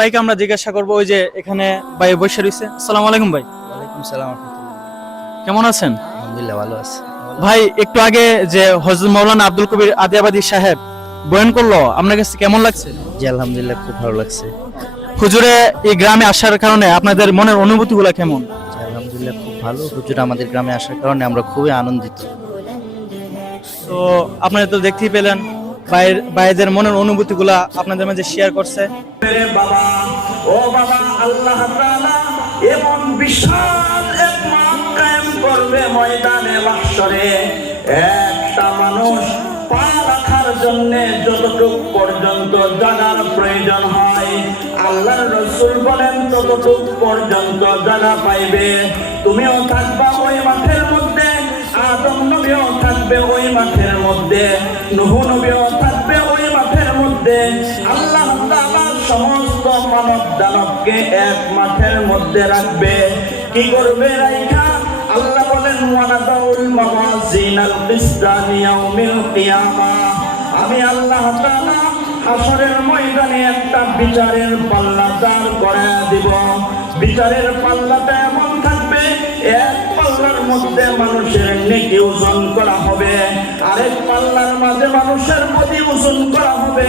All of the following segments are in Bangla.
ভাইকে আমরা জিজ্ঞাসা করবো, ওই যে এখানে ভাই বসে রয়েছে। আসসালামু আলাইকুম ভাই। ওয়ালাইকুম সালাম। কেমন আছেন? আলহামদুলিল্লাহ ভালো আছি। ভাই একটু আগে যে হযরত মাওলানা আব্দুল কবির আদিয়াবাদী সাহেব বয়ান করলো, আপনার কাছে কেমন লাগছে? জি আলহামদুলিল্লাহ খুব ভালো লাগছে। হুজুরে এই গ্রামে আসার কারণে আপনাদের মনের অনুভূতিগুলো কেমন? জি আলহামদুলিল্লাহ খুব ভালো। হুজুর আমাদের গ্রামে আসার কারণে আমরা খুবই আনন্দিত। তো আপনারা তো দেখতেই পেলেন ভাইদের মনের অনুভূতিগুলা আপনাদের মাঝে শেয়ার করছে। বাবা ও বাবা, আল্লাহ তাআলা এমন বিশাল এক মাঠ কায়েম করবে ময়দানে মাহশরে। একটা মানুষ পা রাখার জন্য যতটুক পর্যন্ত জায়গার প্রয়োজন হয়, আল্লাহর রাসূল বলেন ততটুক পর্যন্ত জায়গা পাইবে। তুমিও থাকবা ওই মাঠের মধ্যে, আদম নবীও থাকবে ওই মাঠের মধ্যে, নূহ নবীও থাকবে ওই মাঠের মধ্যে। আল্লাহ তাআলা সমস্ত মানব দানবকে এক মাঠের মধ্যে রাখবে। কি করবে রাইখা? আল্লাহ বলেন ওয়ানাদাউল মাওয়াজিনাল কিসতা লিয়াউমিল কিয়ামাহ। আমি আল্লাহ তাআলা হাসরের ময়দানে একটা বিচারের পাল্লা দাঁড় করায় দিব। বিচারের পাল্লাটা এমন থাকবে, এক পাল্লার মধ্যে মানুষের নেকি ওজন করা হবে, আরেক পাল্লার মাঝে মানুষের প্রতি ওজন করা হবে।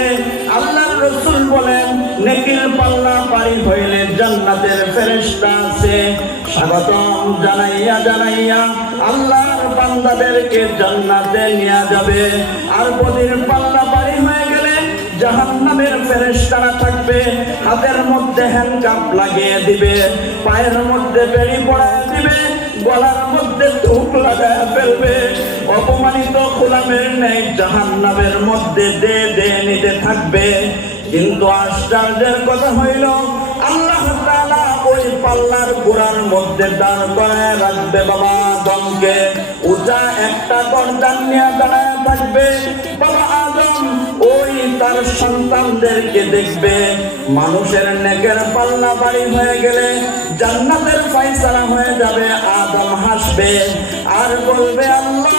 আল্লাহর রাসূল বলেন নেকির পাল্লা পারি হইলে জান্নাতের ফেরেশতা আছে স্বাগতম জানাইয়া জানাইয়া আল্লাহর বান্দাদেরকে জান্নাতে নিয়ে যাবে। আর বদির পাল্লা পারি হয়ে গেলে জাহান্নামের ফেরেশতারা থাকবে, হাতের মধ্যে হ্যান্ডকাপ লাগিয়ে দিবে, পায়ের মধ্যে বেড়ি পড়ায় দিবে, গলার মধ্যে ধূপ লাগায় ফেলবে। অপমানিত গোলামের ন্যায় জাহান্নামের মধ্যে দে নিতে থাকবে। কিন্তু আশ্চর্যের কথা হইল, আল্লাহ তাআলা ওই পাল্লার গোড়ার মধ্যে দাঁড় করায় রাখবে বাবা আদমকে। উঁচা একটা গর্দান নিয়ে দাঁড়ায় থাকবে। বাবা আদম ওই তার সন্তানদেরকে দেখবে। মানুষের নেকের পাল্লা বাড়ি হয়ে গেলে জান্নাতের ফয়সালা হয়ে যাবে। আদম হাসবে আর বলবে, আল্লাহ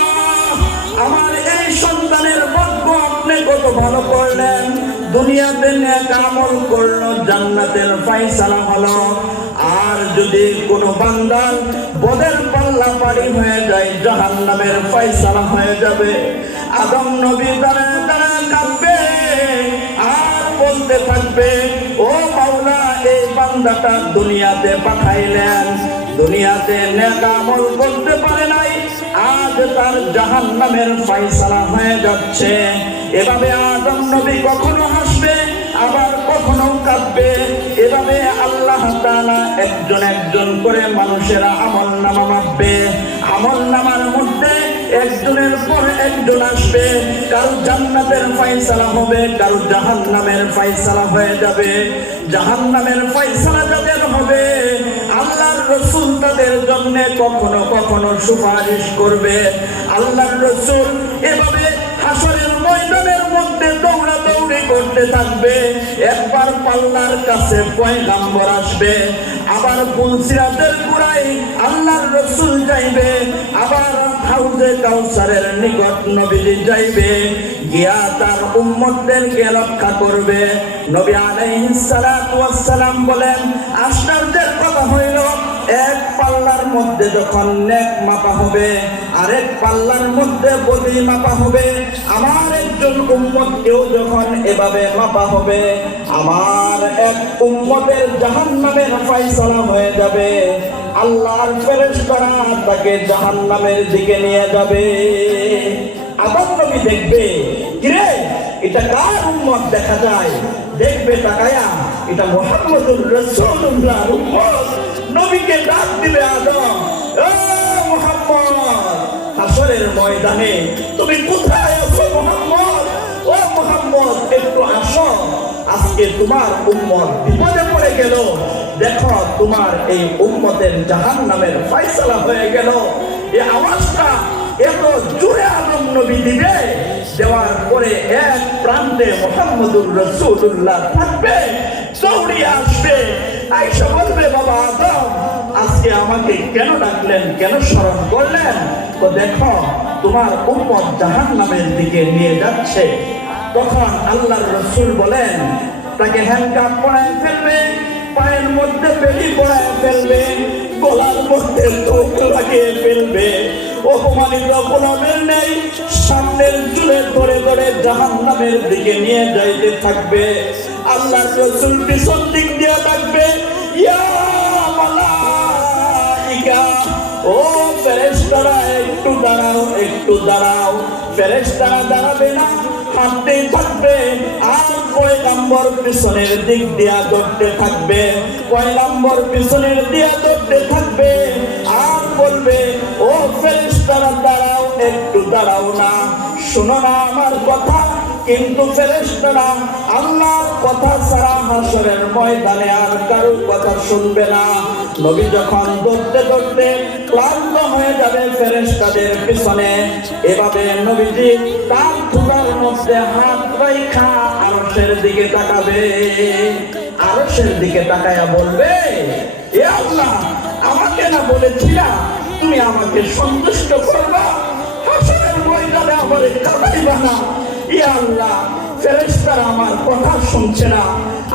আমার এই সন্তানের ভাগ্য আপনি কত ভালো করলেন। দুনিয়াতে নেক আমল করলো, জান্নাতের ফয়সালা হলো। আর যদি কোনো বান্দার বদের পাল্লা পারি হয়ে যায়, জাহান্নামের ফয়সালা হয়ে যাবে। আদম নবী দাঁড়ায় দাঁড়ায় কাঁদবে আর বলতে থাকবে, ও মাওলা এই বান্দাটা দুনিয়াতে পাঠাইলেন, দুনিয়াতে নেক আমল করতে পারে নাই, আজ তার জাহান্নামের ফয়সালা হয়ে যাচ্ছে। এভাবে আদম নবী কখনো হাসবে আবার কখনো কাঁদবে। এভাবে আল্লাহ তাআলা একজন একজন করে মানুষেরা আমলনামা মাপবে। আমলনামার মধ্যে একজনের পর একজন আসবে, কারো জান্নাতের ফয়সালা হবে, কারো জাহান্নামের ফয়সালা হয়ে যাবে। জাহান্নামের ফয়সালা যাদের হবে, আল্লাহর রাসূল তাদের জন্য কখনো কখনো সুপারিশ করবে। আল্লাহর রাসূল এভাবে হাসরের ময়দানের মধ্যে দৌড়াদৌড়ি করতে থাকবে। একবার পাল্লার কাছে পয়গাম্বর আসবে, আবার পুলসিরাতের গোড়ায় আল্লাহর রাসূল যাইবে, আবার হাউজে কাউসারের নিকট নবীজি যাইবে, গিয়া তার উম্মতদেরকে রক্ষা করবে। নবী আলাইহিস সালাতু ওয়াস সালাম বলেন, আশ্চর্যের কথা হইল, এক পাল্লার মধ্যে যখন নেক মাপা হবে, আরেক পাল্লার মধ্যে বদি মাপা হবে, আমার একজন উম্মতকেও যখন এভাবে মাপা হবে, আমার এক উম্মতের জাহান্নামের ফয়সালা হয়ে যাবে। আল্লাহর ফেরেশতারা তাকে জাহান্নামের দিকে নিয়ে যাবে। আদম নবী দেখবে, কিরে এটা কার উম্মত দেখা যায়, দেখবে তাকায়া এটা মুহাম্মদুর রাসূলুল্লাহর উম্মত। নবীকে ডাক দিবে আদম, ও মুহাম্মদ, হাসরের ময়দানে তুমি কোথায় আছো মুহাম্মদ? ও মুহাম্মদ একটু আসো, আজকে তোমার উম্মত বিপদে পড়ে গেল। দেখো তোমার এই উম্মতের জাহান্নামের ফয়সালা হয়ে গেল। এই আওয়াজটা এত জোরে আদম নবী দিবে, দেওয়ার পরে এক প্রান্তে মুহাম্মদুর রাসূলুল্লাহ থাকবে, দৌড়িয়ে আসবে, আয়েশা বলবে, বাবা আদম আজকে আমাকে কেন ডাকলেন, কেন স্মরণ করলেন? তো দেখো তোমার উম্মত জাহান্নামের দিকে নিয়ে যাচ্ছে। তখন আল্লাহর রাসূল বলেন, তাকে হ্যান্ডকাপ পরায় ফেলবে, পায়ের মধ্যে বেড়ি পরায় ফেলবে, গলার মধ্যে চোখ লাগিয়ে ফেলবে। অপমানিত গোলামের নেই সামনের চুলে ধরে ধরে জাহান্নামের দিকে নিয়ে যাইতে থাকবে। আল্লাহর রাসূল পিছন দিক দিয়ে থাকবে, ইয়া মালাইকা, ও ফেরেশতারা একটু দাঁড়াও, একটু দাঁড়াও। ফেরেশতারা দাঁড়াবে না, হাঁটতেই থাকবে। আর পয়গম্বর পিছনের দিক দিয়া দৌড়তে থাকবে, পয়গম্বর পিছনের দিয়া দৌড়তে থাকবে। আর বলবে, ও ফেরেশতারা দাঁড়াও, একটু দাঁড়াও না, শোনো না আমার কথা। কিন্তু ফেরেশতারা আল্লাহর কথা ছাড়া হাসরের ময়দানে আর কারো কথা শুনবে না। নবী যখন দৌড়তে দৌড়তে ক্লান্ত হয়ে যাবে ফেরেশতাদের পিছনে, এভাবে নবীজি তার থুতার মধ্যে হাত রাখা আরশের দিকে তাকাবে। আরশের দিকে তাকায়া বলবে, এ আল্লাহ, আমাকে না বলেছিলা তুমি আমাকে সন্তুষ্ট করবা, হাসরের ময়দানে আমারে কাঁদাইবা না। ইয়া আল্লাহ, ফেরেশতারা আমার কথা শুনছে না,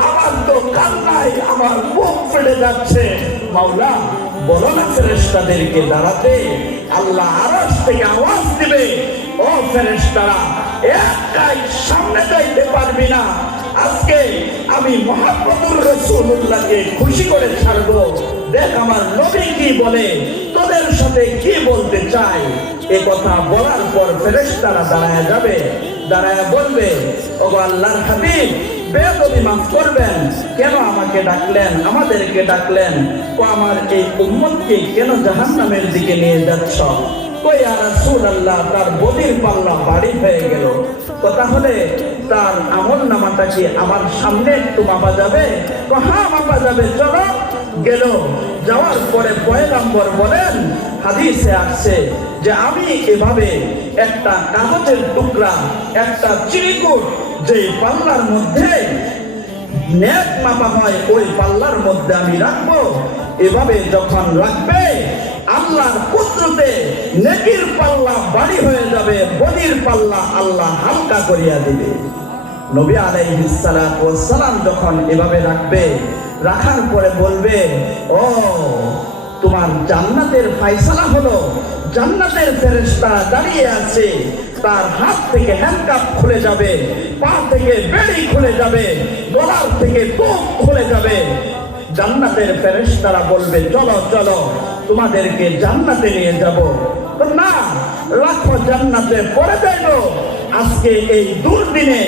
আমার তো কান্নায় আমার বুক ফেটে যাচ্ছে। মাওলা, বলো না ফেরেশতাদেরকে দাঁড়াতে। আল্লাহ আরশ থেকে আওয়াজ দিবে, ও ফেরেশতারা, একাই সামনে যাইতে পারবি না। আজকে আমি মুহাম্মদুর রাসূলুল্লাহকে খুশি করে ছাড়বো। দেখ আমার নবী কি বলে, তোদের সাথে কি বলতে চাই। এ কথা বলার পর ফেরেশতারা দাঁড়ায় যাবে, দাঁড়ায় বলবে, ওগো আল্লাহর হাবিব, বেয়াদবি মাফ করবেন, কেন আমাকে ডাকলেন, আমাদেরকে ডাকলেন? ও আমার এই উম্মতকে কেন জাহান্নামের দিকে নিয়ে যাচ্ছ? কই ইয়া রাসূলুল্লাহ, তার বদির পাল্লা ভারী হয়ে গেল। তো তাহলে তার আমল নামাটা কি আমার সামনে একটু মাপা যাবে? তো হ্যাঁ, মাপা যাবে, চলো। গেল, যাওয়ার পরে পয়গম্বর বলেন, হাদিসে আসছে যে আমি এভাবে একটা কাগজের টুকরা, একটা চিরকুট, যে পাল্লার মধ্যে নেক মাপা হয়, ওই পাল্লার মধ্যে আমি রাখবো। এভাবে যখন রাখবে, আল্লাহর কুদরতে নেকির পাল্লা ভারী হয়ে যাবে, বদির পাল্লা আল্লাহ হালকা করিয়া দিবে। নবী আলাইহিস সালাতু ওয়াস সালাম যখন এভাবে রাখবে, রাখার পরে বলবে, ও তোমার জান্নাতের ফয়সালা হলো। জান্নাতের ফেরেশতারা দাঁড়িয়ে আছে, তার হাত থেকে হ্যান্ডকাপ খুলে যাবে, পা থেকে বেড়ি খুলে যাবে, গলার থেকে কোপ খুলে যাবে। জান্নাতের ফেরেশতারা বলবে, চলো চলো, তোমাদেরকে জান্নাতে নিয়ে যাব। না, রাখো জান্নাতে, পরে যাইব। আজকে এই দুর্দিনে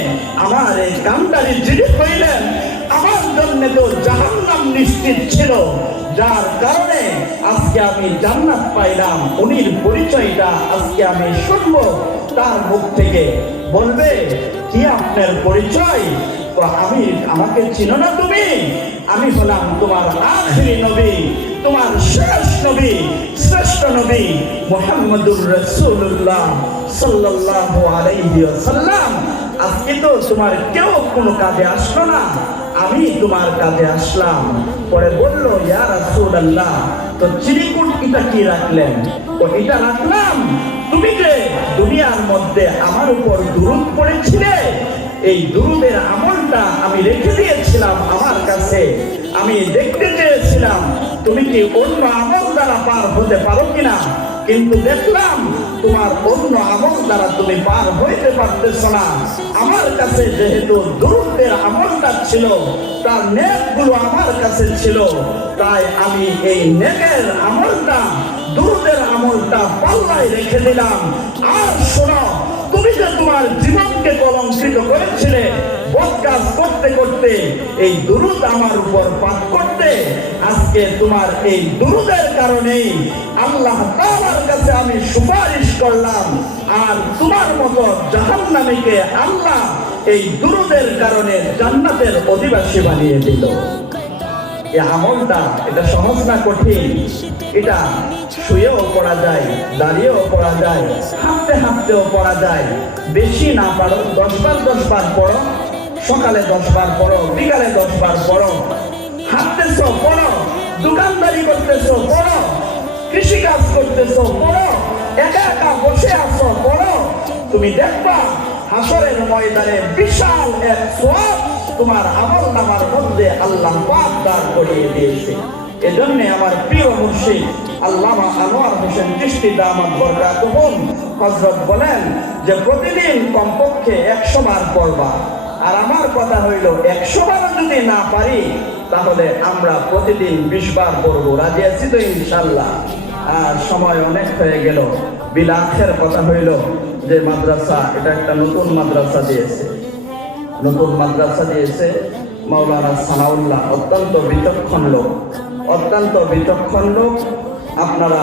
আমার এই কান্দারি যিনি হইলেন, আমার জন্য তো জাহান্নাম নিশ্চিত ছিল, যার কারণে আজকে আমি জান্নাত পাইলাম। উনির পরিচয়টা আজকে আমি শুনবো তার মুখ থেকে। বলবে, কি আপনার পরিচয়? আমি, আমাকে চিনো না তুমি? আমি হলাম তোমার আখিরি নবী, তোমার শেষ নবী, শ্রেষ্ঠ নবী মুহাম্মদুর রাসূলুল্লাহ সাল্লাল্লাহু আলাইহি ওয়াসাল্লাম। আজকে তো তোমার কেউ কোনো কাজে আসলো না, আমি তোমার কাজে আসলাম। পরে বলল, ইয়া রাসূলুল্লাহ, তো চিরকুট এটা কি রাখলেন? ও এটা রাখলাম, তুমি যে দুনিয়ার মধ্যে আমার উপর দুরূদ পড়েছিলে, এই দুরূদের আমলটা আমি রেখে দিয়েছিলাম আমার কাছে। আমি দেখতে চেয়েছিলাম তুমি কি অন্য আমল দ্বারা পার হতে পারো কিনা, কিন্তু দেখলাম তোমার অন্য আমল দ্বারা তুমি পার হইতে পারতেছ না। আমার কাছে যেহেতু দুরূদের আমলটা ছিল, তার নেকগুলো আমার কাছে ছিল, তাই আমি এই নেকের আমলটা, দুরূদের আমলটা পাল্লায় রেখে দিলাম। আর শোনো, তুমি যে তোমার জীবনকে কলঙ্কিত করেছিলে বদকাজ করতে করতে, এই দুরূদ আমার উপর পাঠ করতে, আজকে তোমার এই দুরূদের কারণেই আল্লাহ তাআলার কাছে আমি সুপারিশ করলাম। আর তোমার মতো জাহান্নামীকে আল্লাহ এই দুরূদের কারণে জান্নাতের অধিবাসী বানিয়ে দিল। এই আমলটা, এটা সহজ না কঠিন? এটা শুয়েও পড়া যায়, দাঁড়িয়েও পড়া যায়, হাঁটতে হাঁটতেও পড়া যায়। বেশি না পারো 10 বার 10 বার পড়ো, সকালে 10 বার পড়ো, বিকালে 10 বার পড়ো। হাঁটতেছো পড়ো, দোকানদারি করতেছো পড়ো, কৃষি কাজ করতেছো পড়ো, একা একা বসে আছো পড়ো। তুমি দেখবা হাসরের ময়দানে বিশাল এক সওয়াব তোমার আমল নামার মধ্যে আল্লাহ পাক দান করিয়ে দিয়েছে। এজন্য আমার প্রিয় মুর্শিদ আল্লামা আনোয়ার হোসেন চিশতি দামাত বরকাতুহুম হযরত বলেন যে প্রতিদিন কমপক্ষে 100 বার পড়বা। আর আমার কথা হইল 100 বার যদি না পারি তাহলে আমরা প্রতিদিন 20 বার পড়ব। রাজি আছি তো ইনশাআল্লাহ? আর সময় অনেক হয়ে গেল। বিলাসের কথা হইল যে মাদ্রাসা, এটা একটা নতুন মাদ্রাসা দিয়েছে, নতুন মাদ্রাসা দিয়েছে মাওলানা সানাউল্লাহ। অত্যন্ত বিচক্ষণ লোক, অত্যন্ত বিচক্ষণ লোক। আপনারা